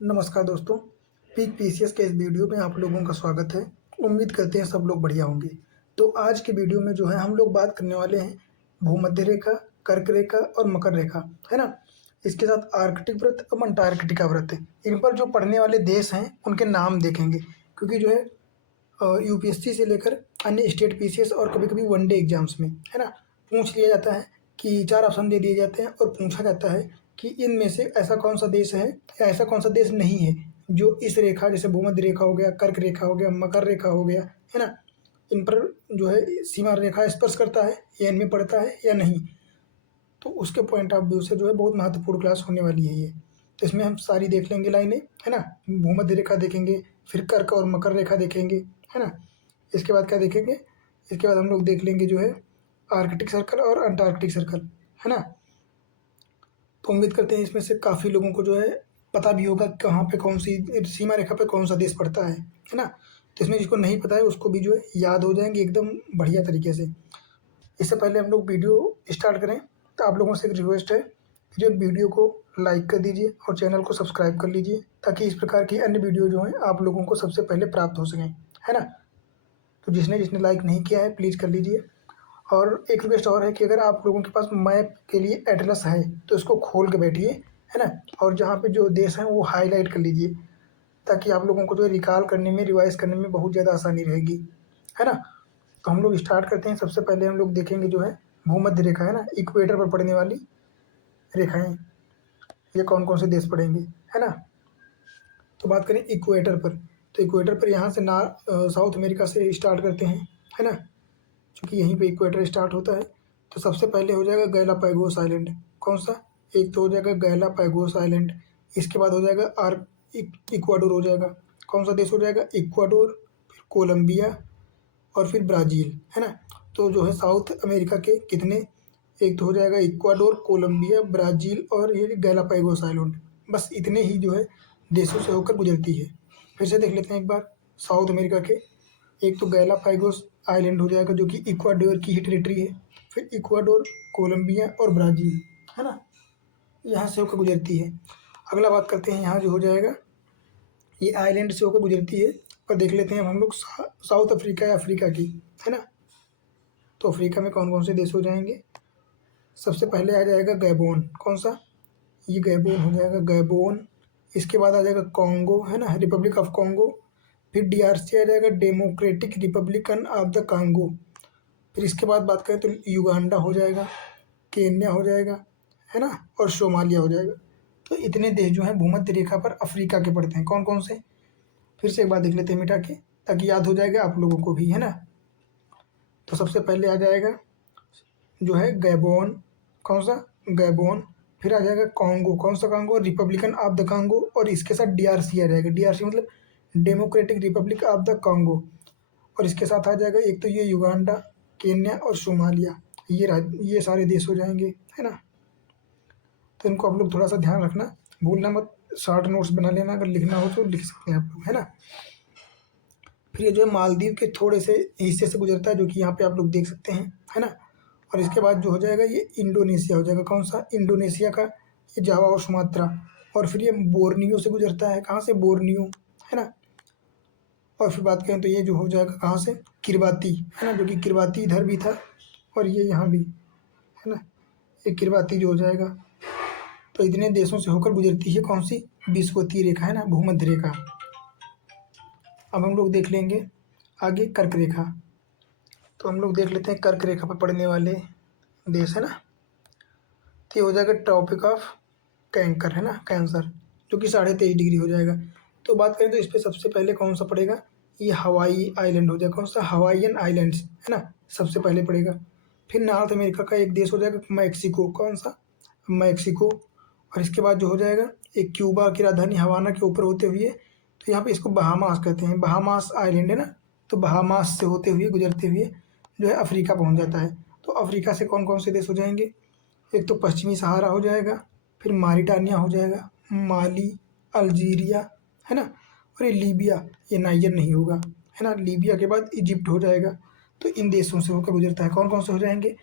नमस्कार दोस्तों, peak PCS के इस वीडियो में आप लोगों का स्वागत है। उम्मीद करते हैं सब लोग बढ़िया होंगे। तो आज के वीडियो में जो है हम लोग बात करने वाले हैं भूमध्य रेखा, कर्क रेखा और मकर रेखा, है ना? इसके साथ आर्कटिक वृत्त और अंटार्कटिका वृत्त। इन पर जो पड़ने वाले देश हैं उनके नाम देखेंगे, क्योंकि जो है यूपीएससी से लेकर अन्य स्टेट पीसीएस और कभी-कभी वनडे एग्जाम्स में, है ना, पूछ लिया जाता है कि 4 ऑप्शन दे दिए जाते हैं और पूछा जाता है कि इनमें से ऐसा कौन-सा देश है या ऐसा कौन-सा देश नहीं है जो इस रेखा, जैसे भूमध्य रेखा हो गया, कर्क रेखा हो गया, मकर रेखा हो गया, है ना? इन पर जो है सीमा रेखा स्पर्श करता है या इनमें पड़ता है या नहीं। तो उसके पॉइंट ऑफ व्यू से जो है बहुत महत्वपूर्ण क्लास होने वाली है ये। तो इसमें हम सारी देख लेंगे लाइनें, है ना? भूमध्य रेखा देखेंगे, फिर कर्क और मकर रेखा देखेंगे, है ना? इसके बाद क्या देखेंगे? इसके बाद हम लोग देख लेंगे जो है आर्कटिक सर्कल और अंटार्कटिक सर्कल, है ना? तो उम्मीद करते हैं इसमें से काफ़ी लोगों को जो है पता भी होगा कहाँ पे कौन सी सीमा रेखा पे कौन सा देश पड़ता है ना? तो इसमें जिसको नहीं पता है उसको भी जो है याद हो जाएंगे एकदम बढ़िया तरीके से। इससे पहले हम लोग वीडियो स्टार्ट करें तो आप लोगों से एक रिक्वेस्ट है कि जो वीडियो को लाइक कर दीजिए और चैनल को सब्सक्राइब कर लीजिए, ताकि इस प्रकार की अन्य वीडियो जो हैं आप लोगों को सबसे पहले प्राप्त हो सकें, है ना? तो जिसने जिसने लाइक नहीं किया है प्लीज़ कर लीजिए। और एक रिक्वेस्ट और है कि अगर आप लोगों के पास मैप के लिए एटलस है तो इसको खोल के बैठिए, है ना? और जहाँ पे जो देश हैं वो हाईलाइट कर लीजिए, ताकि आप लोगों को जो है रिकॉल करने में, रिवाइज़ करने में बहुत ज़्यादा आसानी रहेगी, है ना? तो हम लोग स्टार्ट करते हैं। सबसे पहले हम लोग देखेंगे जो है भूमध्य रेखा, है ना? इक्वेटर पर पड़ने वाली रेखाएँ, ये कौन-कौन से देश पड़ेंगे, है ना? तो बात करें इक्वेटर पर, तो इक्वेटर पर यहाँ से साउथ अमेरिका से स्टार्ट करते हैं, है ना? चूँकि यहीं पे इक्वेटर स्टार्ट होता है, तो सबसे पहले हो जाएगा गैलापागोस आइलैंड। कौन-सा? एक तो हो जाएगा गैलापागोस आइलैंड, इसके बाद हो जाएगा इक्वाडोर हो जाएगा। कौन-सा देश हो जाएगा? इक्वाडोर, फिर कोलंबिया और फिर ब्राज़ील, है ना? तो जो है साउथ अमेरिका के कितने, एक तो हो जाएगा इक्वाडोर, कोलंबिया, ब्राज़ील और ये गैलापागोस आइलैंड। बस इतने ही जो है देशों से होकर गुजरती है। फिर से देख लेते हैं एक बार साउथ अमेरिका के। एक तो गैलापागोस आइलैंड हो जाएगा जो कि इक्वाडोर की ही टेरिटरी है, फिर इक्वाडोर, कोलंबिया और ब्राज़ील, है ना? यहाँ से होकर गुजरती है। अगला बात करते हैं, यहाँ जो हो जाएगा ये आइलैंड से होकर गुजरती है। और देख लेते हैं हम लोग साउथ अफ्रीका या अफ्रीका की, है ना? तो अफ्रीका में कौन-कौन से देश हो जाएंगे? सबसे पहले आ जाएगा गैबोन। कौन-सा? ये गैबोन हो जाएगा, गैबोन। इसके बाद आ जाएगा कॉन्गो, है ना? Republic of Congo. फिर डीआरसी आ जाएगा, democratic Republican of the Congo. फिर इसके बाद बात करें तो युगांडा हो जाएगा, केन्या हो जाएगा, है ना? और सोमालिया हो जाएगा। तो इतने देश जो हैं भूमध्य रेखा पर अफ्रीका के पड़ते हैं। कौन-कौन से? फिर से एक बार देख लेते हैं मिटा के, ताकि याद हो जाएगा आप लोगों को भी, है ना? तो सबसे पहले आ जाएगा जो है गैबोन। कौन-सा? गैबोन। फिर आ जाएगा कॉन्गो। कौन-सा Congo? Republican of the Congo. और इसके साथ डीआरसी आ जाएगा। डीआरसी मतलब democratic Republic of the Congo. और इसके साथ आ जाएगा एक तो ये युगांडा, केन्या और सोमालिया। ये सारे देश हो जाएंगे, है ना? तो इनको आप लोग थोड़ा सा ध्यान रखना, भूलना मत। शॉर्ट नोट्स बना लेना, अगर लिखना हो तो लिख सकते हैं आप लोग, है ना? फिर ये जो है मालदीव के थोड़े से हिस्से से गुजरता है, जो कि यहाँ पे आप लोग देख सकते हैं, है ना? और इसके बाद जो हो जाएगा ये इंडोनेशिया हो जाएगा। कौन-सा? इंडोनेशिया का ये जावा और सुमात्रा। और फिर ये बोर्नियो से गुजरता है। कहाँ से? बोर्नियो, है ना? और फिर बात करें तो ये जो हो जाएगा कहाँ से? किरबाती, है ना? जो कि किरबाती इधर भी था और ये यहाँ भी, है ना? ये किरबाती जो हो जाएगा। तो इतने देशों से होकर गुजरती है कौन सी? विषुवतीय रेखा, है ना? भूमध्य रेखा। अब हम लोग देख लेंगे आगे कर्क रेखा। तो हम लोग देख लेते हैं कर्क रेखा पर पड़ने वाले देश, है ना? तो ये हो जाएगा ट्रॉपिक ऑफ कैंकर, है ना? कैंसर, जो कि 23.5 डिग्री हो जाएगा। तो बात करें तो इस पे सबसे पहले कौन सा पड़ेगा? ये हवाई आइलैंड हो जाएगा। कौन सा? हवाईयन आइलैंड्स, है ना? सबसे पहले पड़ेगा। फिर नॉर्थ अमेरिका का एक देश हो जाएगा मैक्सिको। कौन सा? मैक्सिको। और इसके बाद जो हो जाएगा एक क्यूबा की राजधानी हवाना के ऊपर होते हुए, तो यहाँ पे इसको बहामास कहते हैं। बहामास आइलैंड, है ना? तो बहामास से होते हुए, गुजरते हुए जो है अफ्रीका पहुँच जाता है। तो अफ्रीका से कौन-कौन से देश हो जाएंगे? एक तो पश्चिमी सहारा हो जाएगा, फिर मारिटानिया हो जाएगा, माली, अल्जीरिया, है ना? और ये लीबिया, ये नाइजर नहीं होगा, है ना? लीबिया के बाद इजिप्ट हो जाएगा। तो इन देशों से होकर गुजरता है। कौन-कौन से हो जाएंगे?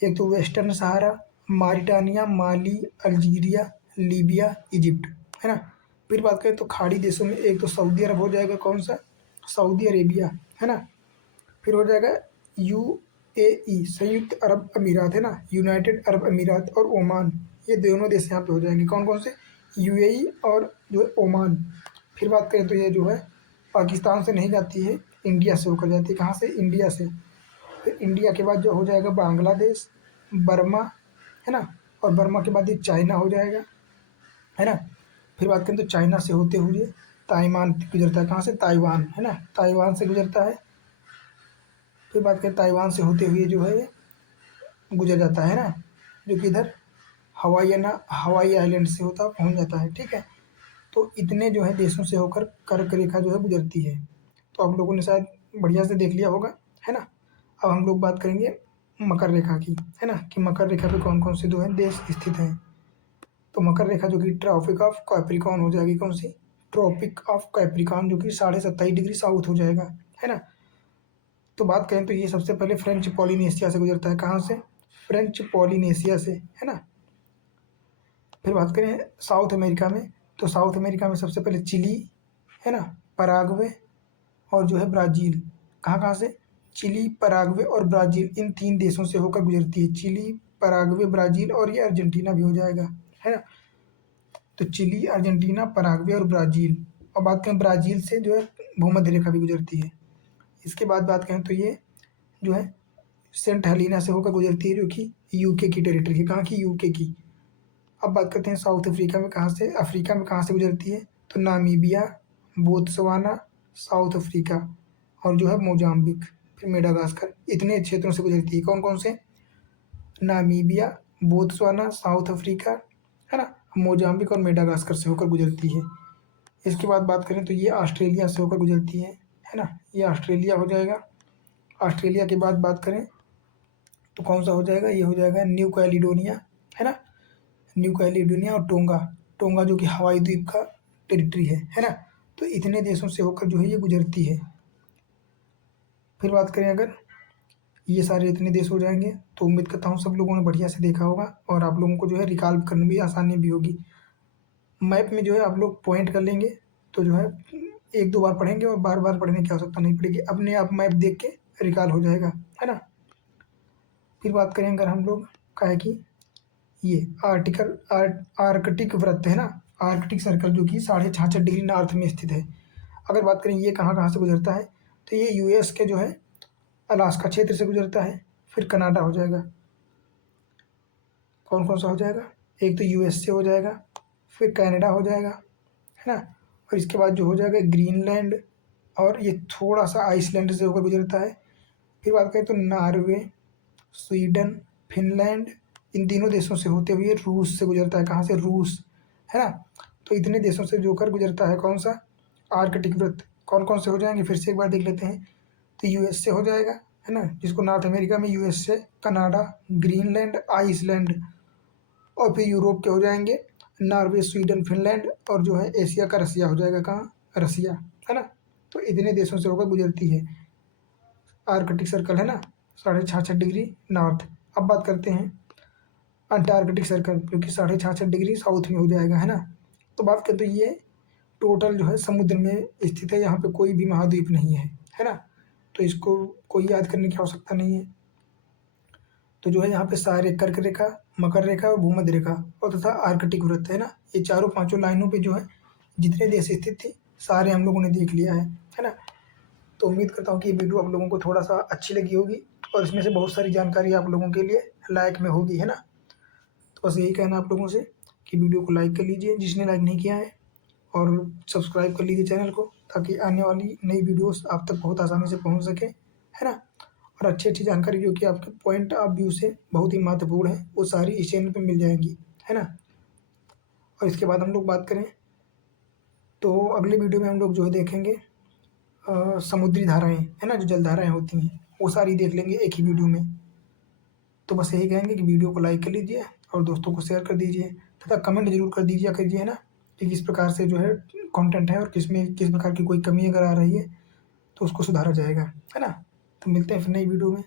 एक तो वेस्टर्न सहारा, मारिटानिया, माली, अल्जीरिया, लीबिया, इजिप्ट, है ना? फिर बात करें तो खाड़ी देशों में एक तो सऊदी अरब हो जाएगा, कौन सा, सऊदी अरेबिया, है ना। फिर हो जाएगा यूएई, संयुक्त अरब अमीरात, है ना, यूनाइटेड अरब अमीरात और ओमान, ये दोनों देश यहाँ पे हो जाएंगे, कौन कौन से, यूएई और जो है ओमान। फिर बात करें तो ये जो है पाकिस्तान से नहीं जाती है, इंडिया से होकर जाती है, कहाँ से, इंडिया से। फिर इंडिया के बाद जो हो जाएगा बांग्लादेश, बर्मा, है ना, और बर्मा के बाद ये चाइना हो जाएगा, है ना। फिर बात करें तो चाइना से होते हुए ताइवान गुजरता है, कहाँ से, ताइवान, है ना, ताइवान से गुजरता है। फिर बात करें ताइवान से होते हुए जो है गुजर जाता है ना, जो कि इधर हवाई आइलैंड से होता पहुंच जाता है, ठीक है। तो इतने जो है देशों से होकर कर्क रेखा जो है गुजरती है। तो आप लोगों ने शायद बढ़िया से देख लिया होगा, है ना। अब हम लोग बात करेंगे मकर रेखा की, है ना, कि मकर रेखा पे कौन कौन से जो है देश स्थित हैं। तो मकर रेखा जो कि ट्रॉपिक ऑफ कैप्रिकॉर्न हो जाएगी, कौन सी, ट्रॉपिक ऑफ कैप्रिकॉर्न, जो कि 27.5 डिग्री साउथ हो जाएगा, है ना। तो बात करें तो ये सबसे पहले फ्रेंच पॉलिनेशिया से गुजरता है, कहाँ से, फ्रेंच पॉलिनेशिया से, है ना। फिर बात करें साउथ अमेरिका में, तो साउथ अमेरिका में सबसे पहले चिली, है ना, पराग्वे और जो है ब्राज़ील, कहाँ कहाँ से, चिली, पराग्वे और ब्राज़ील, इन 3 देशों से होकर गुजरती है, चिली, पराग्वे, ब्राज़ील और ये अर्जेंटीना भी हो जाएगा, है ना। तो चिली, अर्जेंटीना, पराग्वे और ब्राज़ील। और बात करें ब्राज़ील से जो है भूमध्य रेखा भी गुजरती है। इसके बाद बात करें तो ये जो है सेंट हेलिना से होकर गुजरती है, जो कि यूके की टेरिटरी है, कहाँ की, यूके की। अब बात करते हैं साउथ अफ्रीका में, कहाँ से, अफ्रीका में कहाँ से गुजरती है, तो नामीबिया, बोत्सवाना, साउथ अफ्रीका और जो है मोजाम्बिक, फिर मेडागास्कर, इतने क्षेत्रों से गुजरती है, कौन कौन से, नामीबिया, बोत्सवाना, साउथ अफ्रीका, है ना, मोजाम्बिक और मेडागास्कर से होकर गुजरती है। इसके बाद बात करें तो ये ऑस्ट्रेलिया से होकर गुजरती है ना, ये ऑस्ट्रेलिया हो जाएगा। ऑस्ट्रेलिया के बाद बात करें तो कौन सा हो जाएगा, ये हो जाएगा न्यू कैलिडोनिया, है ना, न्यू कैलिडोनिया और टोंगा, टोंगा जो कि हवाई द्वीप का टेरिटरी है ना। तो इतने देशों से होकर जो है ये गुजरती है। फिर बात करें अगर ये सारे इतने देश हो जाएंगे, तो उम्मीद करता हूँ सब लोगों ने बढ़िया से देखा होगा और आप लोगों को जो है रिकॉल करने में भी आसानी भी होगी। मैप में जो है आप लोग पॉइंट कर लेंगे तो जो है 1-2 बार पढ़ेंगे और बार बार पढ़ने की आवश्यकता नहीं पड़ेगी, अपने आप मैप देख के रिकॉल हो जाएगा, है ना। फिर बात करें अगर हम लोग का है कि ये आर्कटिक वृत्त है ना, आर्कटिक सर्कल जो कि 66.5 डिग्री नॉर्थ में स्थित है। अगर बात करें ये कहाँ कहाँ से गुजरता है, तो ये यूएस के जो है अलास्का क्षेत्र से गुजरता है। फिर कनाडा हो जाएगा, कौन कौन सा हो जाएगा, एक तो यूएस से हो जाएगा, फिर कनाडा हो जाएगा, है ना, और इसके बाद जो हो जाएगा ग्रीनलैंड और ये थोड़ा सा आइसलैंड से होकर गुजरता है। फिर बात करें तो नॉर्वे, स्वीडन, फिनलैंड, इन तीनों देशों से होते हुए रूस से गुजरता है, कहाँ से, रूस, है ना। तो इतने देशों से जोकर गुजरता है कौन सा, आर्कटिक वृत्त। कौन कौन से हो जाएंगे फिर से एक बार देख लेते हैं। तो यूएस से हो जाएगा, है ना, जिसको नॉर्थ अमेरिका में यूएस से, कनाडा, ग्रीनलैंड, आइसलैंड, और फिर यूरोप के हो जाएंगे नॉर्वे, स्वीडन, फिनलैंड, और जो है एशिया का रसिया हो जाएगा, कहाँ, रसिया, है ना। तो इतने देशों से होकर गुजरती है आर्कटिक सर्कल, है ना, 66.5 डिग्री नॉर्थ। अब बात करते हैं अंटार्कटिक सर्कल, जो कि 66.5 डिग्री साउथ में हो जाएगा, है ना। तो बात करते हैं ये टोटल जो है समुद्र में स्थित है, यहाँ पे कोई भी महाद्वीप नहीं है ना। तो इसको कोई याद करने की आवश्यकता नहीं है। तो जो है यहाँ पे सारे कर्क रेखा, मकर रेखा और भूमध्य रेखा और तथा आर्कटिक वृत्त, है ना, ये चारों पांचों लाइनों पे जो है जितने देश स्थित थे सारे हम लोगों ने देख लिया है ना। तो उम्मीद करता हूँ कि ये वीडियो आप लोगों को थोड़ा सा अच्छी लगी होगी और इसमें से बहुत सारी जानकारी आप लोगों के लिए लायक में होगी, है ना। तो बस यही कहना आप लोगों से कि वीडियो को लाइक कर लीजिए जिसने लाइक नहीं किया है, और सब्सक्राइब कर लीजिए चैनल को, ताकि आने वाली नई वीडियोस आप तक बहुत आसानी से पहुंच सके, है ना। और अच्छी अच्छी जानकारी जो कि आपके पॉइंट ऑफ व्यू से बहुत ही महत्वपूर्ण है, वो सारी इस चैनल पे मिल जाएंगी, है ना। और इसके बाद हम लोग बात करें तो अगले वीडियो में हम लोग जो है देखेंगे समुद्री धाराएं, है ना, जो जल धाराएं होती हैं वो सारी देख लेंगे एक ही वीडियो में। तो बस यही कहेंगे कि वीडियो को लाइक कर लीजिए और दोस्तों को शेयर कर दीजिए तथा कमेंट जरूर कर दीजिए करिए, है ना, कि किस प्रकार से जो है कंटेंट है और किस प्रकार की कोई कमी अगर आ रही है तो उसको सुधारा जाएगा, है ना। तो मिलते हैं फिर नई वीडियो में।